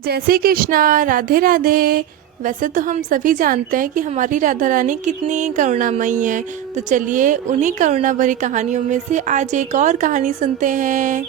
जय श्री कृष्णा। राधे राधे। वैसे तो हम सभी जानते हैं कि हमारी राधा रानी कितनी करुणामयी है। तो चलिए उन्हीं करुणा भरी कहानियों में से आज एक और कहानी सुनते हैं।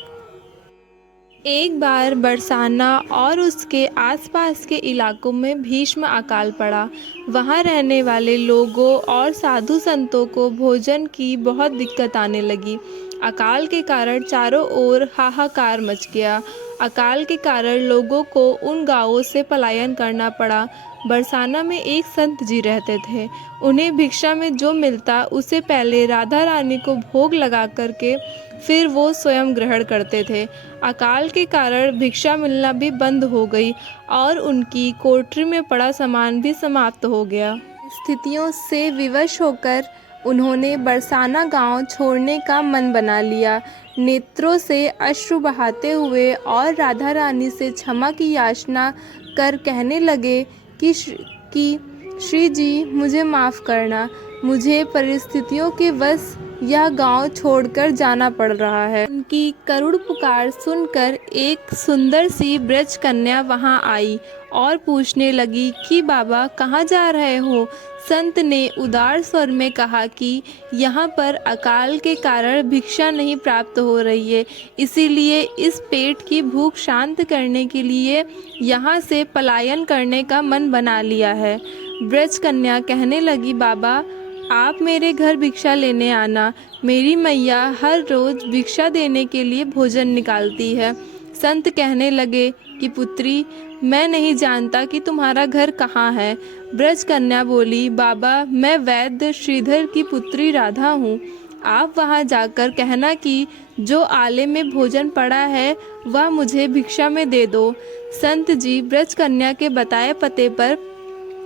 एक बार बरसाना और उसके आसपास के इलाकों में भीषण अकाल पड़ा। वहां रहने वाले लोगों और साधु संतों को भोजन की बहुत दिक्कत आने लगी। अकाल के कारण चारों ओर हाहाकार मच गया। अकाल के कारण लोगों को उन गांवों से पलायन करना पड़ा। बरसाना में एक संत जी रहते थे। उन्हें भिक्षा में जो मिलता उसे पहले राधा रानी को भोग लगा करके फिर वो स्वयं ग्रहण करते थे। अकाल के कारण भिक्षा मिलना भी बंद हो गई और उनकी कोठरी में पड़ा सामान भी समाप्त हो गया। स्थितियों से विवश होकर उन्होंने बरसाना गांव छोड़ने का मन बना लिया। नेत्रों से अश्रु बहाते हुए और राधा रानी से क्षमा की याचना कर कहने लगे कि श्री जी मुझे माफ़ करना। मुझे परिस्थितियों के वश यह गांव छोड़कर जाना पड़ रहा है। उनकी करुण पुकार सुनकर एक सुंदर सी ब्रज कन्या वहां आई और पूछने लगी कि बाबा कहाँ जा रहे हो। संत ने उदार स्वर में कहा कि यहाँ पर अकाल के कारण भिक्षा नहीं प्राप्त हो रही है, इसीलिए इस पेट की भूख शांत करने के लिए यहाँ से पलायन करने का मन बना लिया है। ब्रज कन्या कहने लगी, बाबा आप मेरे घर भिक्षा लेने आना। मेरी मैया हर रोज़ भिक्षा देने के लिए भोजन निकालती है। संत कहने लगे कि पुत्री मैं नहीं जानता कि तुम्हारा घर कहाँ है। ब्रज कन्या बोली, बाबा मैं वैद्य श्रीधर की पुत्री राधा हूँ। आप वहाँ जाकर कहना कि जो आले में भोजन पड़ा है वह मुझे भिक्षा में दे दो। संत जी ब्रज कन्या के बताए पते पर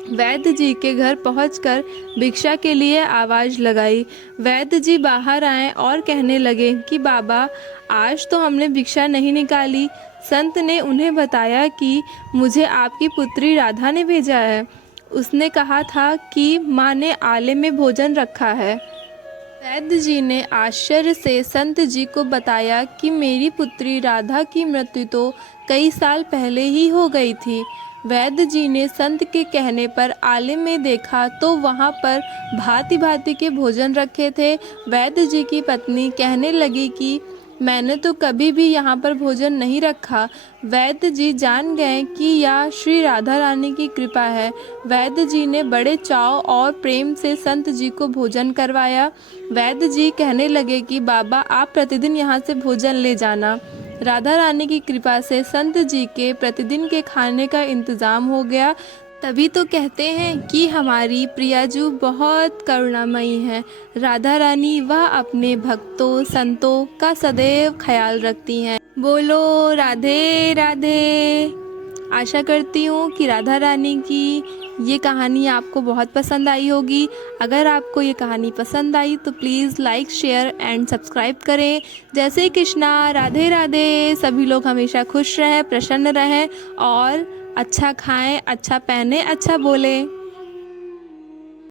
वैद्य जी के घर पहुंचकर भिक्षा के लिए आवाज़ लगाई। वैद्य जी बाहर आए और कहने लगे कि बाबा आज तो हमने भिक्षा नहीं निकाली। संत ने उन्हें बताया कि मुझे आपकी पुत्री राधा ने भेजा है। उसने कहा था कि माँ ने आले में भोजन रखा है। वैद्य जी ने आश्चर्य से संत जी को बताया कि मेरी पुत्री राधा की मृत्यु तो कई साल पहले ही हो गई थी। वैद्य जी ने संत के कहने पर आले में देखा तो वहाँ पर भांति भांति के भोजन रखे थे। वैद्य जी की पत्नी कहने लगी कि मैंने तो कभी भी यहाँ पर भोजन नहीं रखा। वैद्य जी जान गए कि यह श्री राधा रानी की कृपा है। वैद्य जी ने बड़े चाव और प्रेम से संत जी को भोजन करवाया। वैद्य जी कहने लगे कि बाबा आप प्रतिदिन यहाँ से भोजन ले जाना। राधा रानी की कृपा से संत जी के प्रतिदिन के खाने का इंतज़ाम हो गया। तभी तो कहते हैं कि हमारी प्रियाजू बहुत करुणामयी है। राधा रानी वह अपने भक्तों संतों का सदैव ख्याल रखती हैं। बोलो राधे राधे। आशा करती हूँ कि राधा रानी की ये कहानी आपको बहुत पसंद आई होगी। अगर आपको ये कहानी पसंद आई तो please like share and subscribe करें। जय श्री कृष्णा। राधे राधे। सभी लोग हमेशा खुश रहें, प्रसन्न रहें और अच्छा खाएं, अच्छा पहने, अच्छा बोलें।